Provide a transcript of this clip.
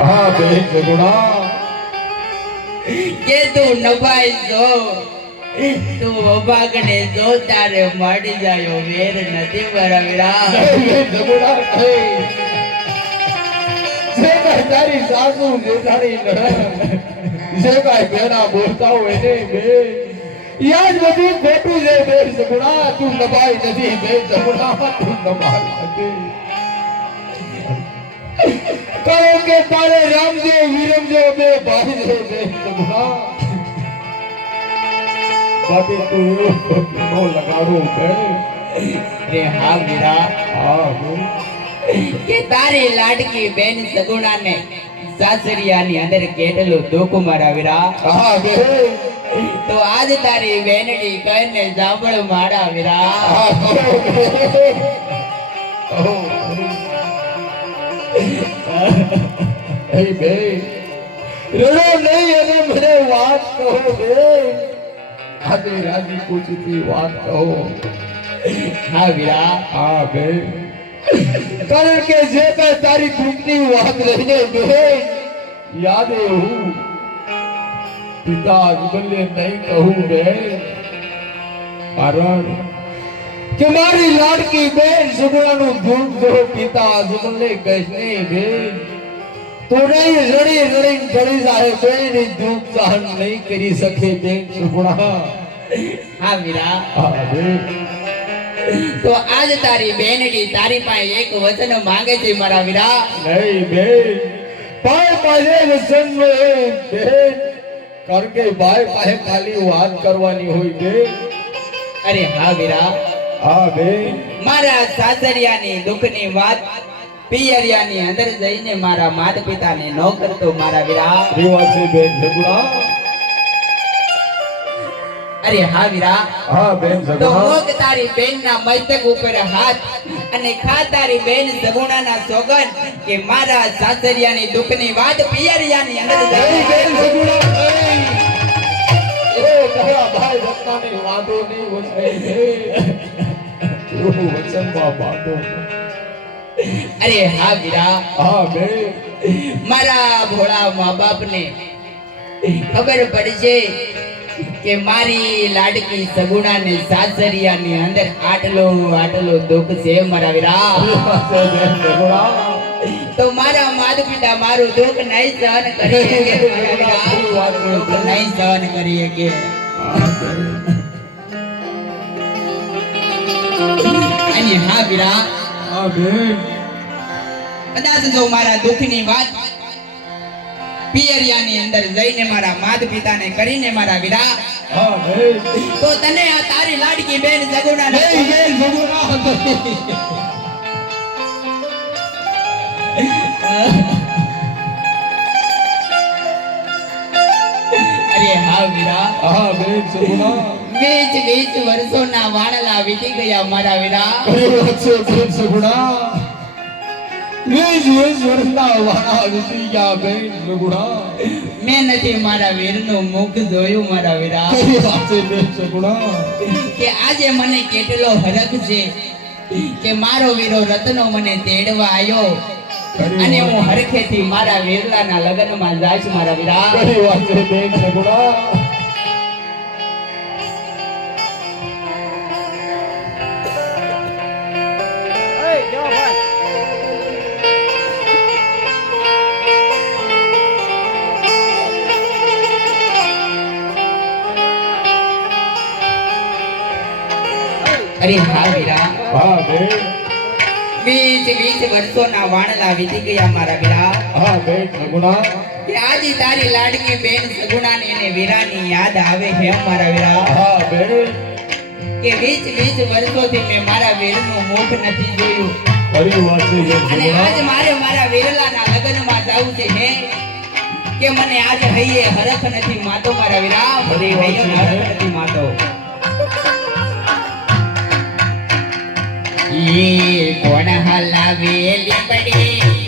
હા બેન સગુણા કે તું નભાઈ જો તું અભાગને જો તારે મળી જાય વેર નથી બરાબરા સગુણા જે કાંઈ તારી સાસુ જેઠાણી જે કાંઈ બેના બોલતા હોય ને બે યાદ બધું ખોટું છે બેન સગુણા તું નભાઈ નથી બેન સગુણા તું નભાઈ નથી કહો કે તારે રામદેવ વિરમદેવ બે ભાઈ છે બેન સગુણા બાકી તું એવું ખોટું ન લગાડો બેન રે હા વીરા હા બેન કે તારી લાડકી બેન સગુણાને સાસરિયાની અંદર કેટલું દુઃખ મારા વીરા હા બેન તો આજ તારી બેનડી કહીને સાંભળ મારા વીરા એ બેન રડો નહીં અને મને વાત કહો બેન આજે રાજી પૂછતી વાત કહો હા વીરા હા બેન કારણ કે જે કઈ તારી દુઃખની વાત લઈને બેન યાદ હું પિતા અજમલને નહીં કહું બેન કારણ કે મારી લાડકી બેન સુગુણાનું દુઃખ જો પિતા અજમલને કહીશ નહીં બેન તો નહીં રડી રડીને ચડી જાય બેન એ દુઃખ સહન નહીં કરી શકે બેન સુગુણા હા વીરા હા બેન તો આજ તારી બેનડી તારી પાસે એક વચન માંગે છે મારા વીરા નહીં બેન ભાઈ પાસે વચન બેન કારણ કે ભાઈ પાસે ખાલી વાત કરવાની હોય બેન અરે હા વીરા હા બેન મારા સાસરિયાની દુઃખની વાત પિયરિયાની અંદર જઈને મારા માતા પિતાને ન કરતો મારા વીરા રેવા છે બેન સગુણા અરે હા વીરા હા બેન તો સગુણા મોગ તારી બેનના મસ્તક ઉપર હાથ અને ખા તારી બેન સગુણાના સોગન કે મારા સાસરિયાની દુઃખની વાત પિયરિયાની અંદર નહીં બેન જઈને સગુણા નહીં એ તારા ભાઈ ભક્તાની વાતો નહીં વચને એવું વચનમાં વાતો અરે હા વીરા હા બેન મારા ભોળા મા બાપને ખબર પડશે કે મારી લાડકી સગુણાને સાસરિયાની અંદર આટલો દુઃખ છે મારા વીરા બેન સગુણા તો મારા માતા પિતા મારું દુઃખ નહીં સહન કરી શકે મારા વીરા દુઃખ નહીં સહન કરી શકે અને હા વીરા હા બેન કદાચ જો મારા દુઃખની વાત પિયરિયાની અંદર જઈને મારા માતા પિતાને કરીને મારા વીરા હા બેન તો તને આ તારી લાડકી બેન સગુણા નહીં બેન સગુણા અરે હા વીરા હા બેન સગુણા 20 વર્ષોના વાણલા વીતી ગયા મારા વીરા અરે વચ્ચે બેન સગુણા 20 વર્ષના વાળા વીતી ગયા બેન સગુણા મેં નથી મારા વીરનું મુખ જોયું મારા વીરા કઈ વાત છે બેન સગુણા કે આજે મને કેટલો હરખ છે કે મારો વીરો રત્નો મને તેડવા આવ્યો અને હું હરખેથી મારા વીરલાના લગ્નમાં જાઈશ મારા વીરા કઈ વાત છે બેન સગુણા અરે હા વીરા હા બેન 20 વર્ષોના વાણલા વીતી ગયા મારા વીરા હા બેન સગુણા કે આજે તારી લાડકી બેન સગુણાની અને વીરાની યાદ આવે છે મારા વીરા હા બેન કે 20 વર્ષોથી મેં મારા વીરનું મુખ નથી જોયું કઈ વાત છે બેન અને સગુણા આજ મારે મારા વીરલાના લગ્નમાં જવું છે હે કે મને આજ હૈયે હરખ નથી માતો મારા વીરા મને હૈયે હરખ નથી માતો ये कौन हलावेली बड़ी